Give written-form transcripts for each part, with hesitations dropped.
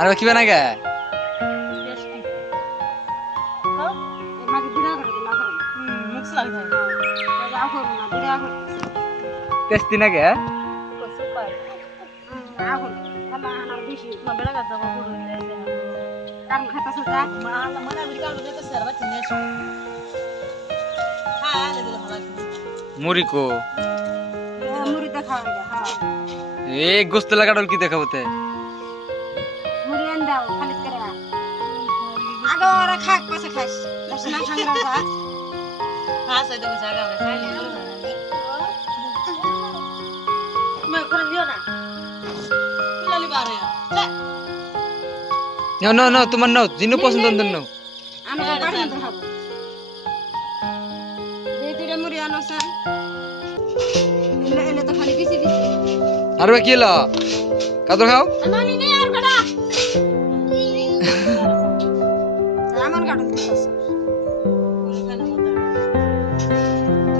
আরে কি বানা গে টেস্টি না গে মুড়ি কো এ গোস্ত লাগাডল কি দেখাবো তে No, no, no, তোমার নাও জিনু পছন্দ নাও আর কি হলো কাদর খাও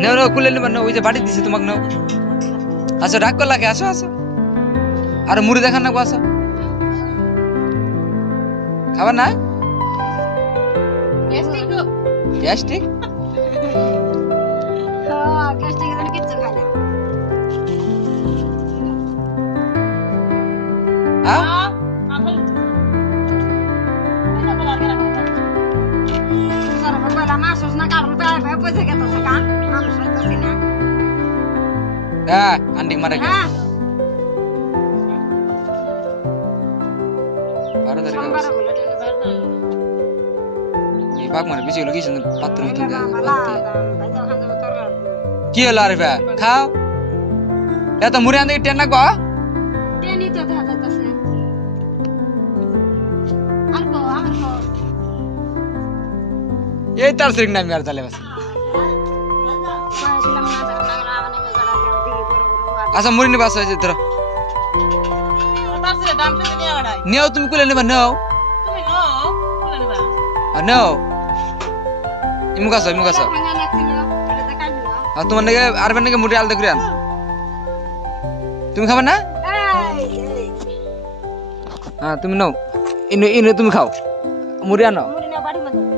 নাও নাও কুলে নিবা না ওই যে বাড়ি দিছে তোমাকে নাও আসো রাগ কর লাগে আসো আসো আর মুড়ি দেখান না গো আসো খাবার না gastric anjing marah ya. Baru dari kawas. Ini pak mana bisa lagi sih patron itu dah. Kia lah Arif ya, kau. Ya tuh murian itu ten nak gua. Ten itu dah ada tasnya. Angko. Ye tar sering nami ar tale bas. Asa muri ni basa jitra. Tarse dam pe niya gadai. Niyo tumi kule niba niyo. Tumi no, kule niba. Niyo. Imu kaso. তোমার নাকি আরবেন নাকি মুড়ি আলাদা করে আন তুমি খাবে না হ্যাঁ তুমি নাও ইনো তুমি খাও মুড়ি আনো বাড়ি মানে